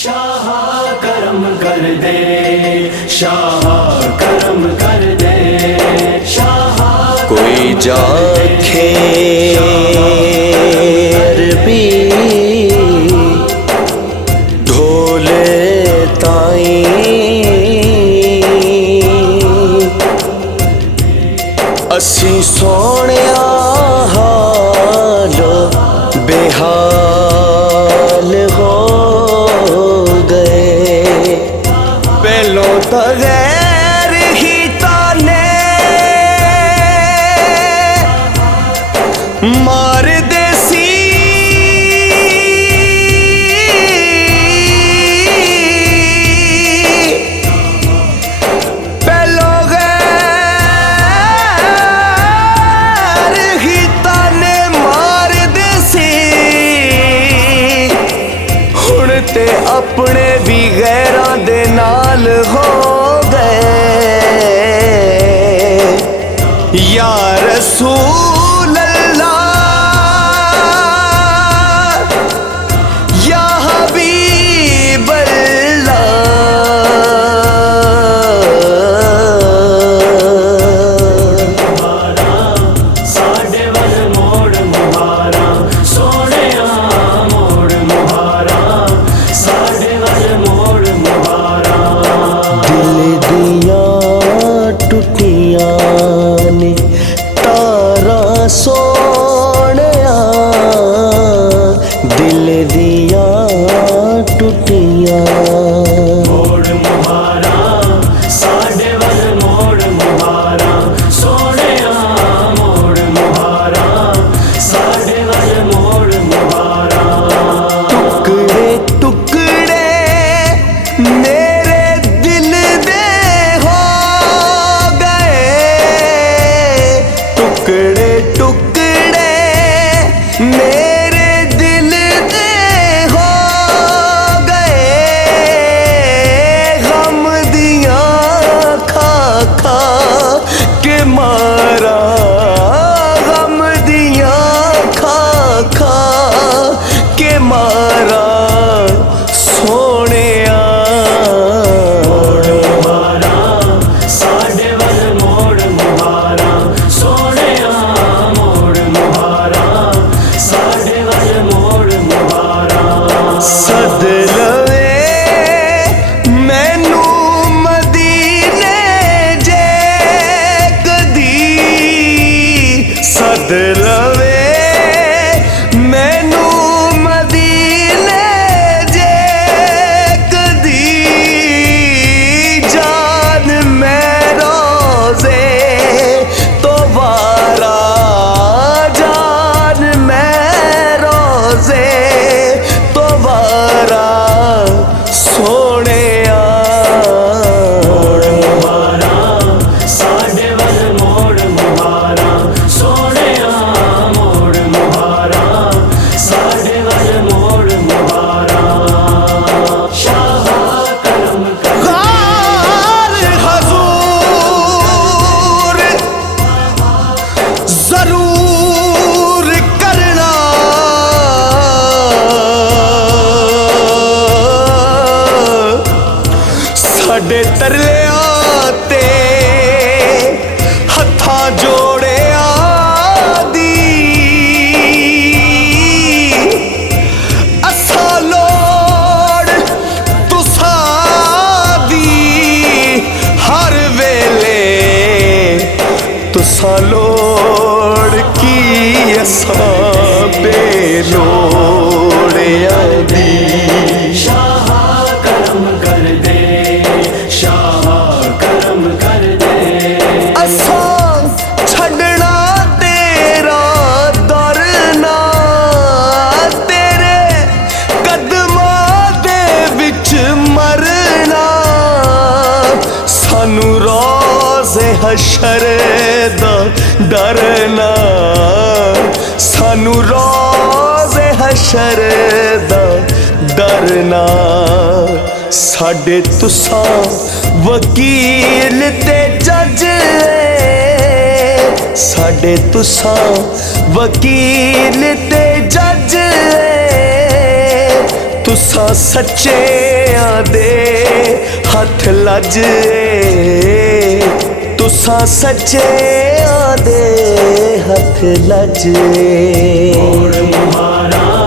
शाह करम कर दे, शाह करम कर दे, शाह कोई जाखे अरबी ढोले ताई असी सोहणिया हाल बेहाल हो गए। पहलों तो गैर ही ताने मार देसी, पहलों गैर ही ताने मार देसी, हुण ते अपने भी गैरां दे नाल हो गए। या रसूल अल्लाह, या हबीब मुहारा साडे वल मोड़ मुहारा, सोहणिया मोड़ मुहारा, साडे वल मोड़ मुहारा। दिल दियां टुटियां ने तारा सोहणिया, दिल दियां टुटियां मोड़ मुहारा साडे वल मोड़ मुहारा, सोहणिया मोड़ मुहारा, साडे वल मोड़ मुहारा। टुकड़े टुकड़े मेरे दिल दे हो गए, टुकड़े टुकड़े मेरे दिल दे हो गए। गम दियां खा खा के मारा, गम दियां खा खा के मारा सोहणिया। मुहारा साडे वल मोड़ मुहारा, सोहणिया मोड़ मुहारा, साडे वल मोड़ मुहारा। सद लवे मैनू मदीने जे कदी, सद लवे मैनू मदीने जे कदी। जान मैं रोज़े तो वारा, जान मैं रोज़े तो वारा सोहणिया। मुहारा साडे वल मोड़ मुहारा, सोहणिया मोड़ मुहारा, साडे वल मोड़ मुहारा। शाह करम कर गार हजूर जरूर करना, साडे तरलियां ते हत्थां जोड़िया दी। असा लोड़ तुसां दी हर वेले, तुसां लोड़ की असां बेलोड़ियां दी। शाह करम कर दे, शाह करम कर दे। असां छड्डना तेरा दर ना, तेरे कदमां दे विच मरना। सानू रोज़े हशर दा डरना, सानू रोज़े हशर दा डरना। साडे तुसां वकील ते जज, साडे तुसां वकील ते जज, तुसां सच्चेआं दे हथ लजे, तुसां सच्चेआं दे हथ लजे। मोड़ मुहारा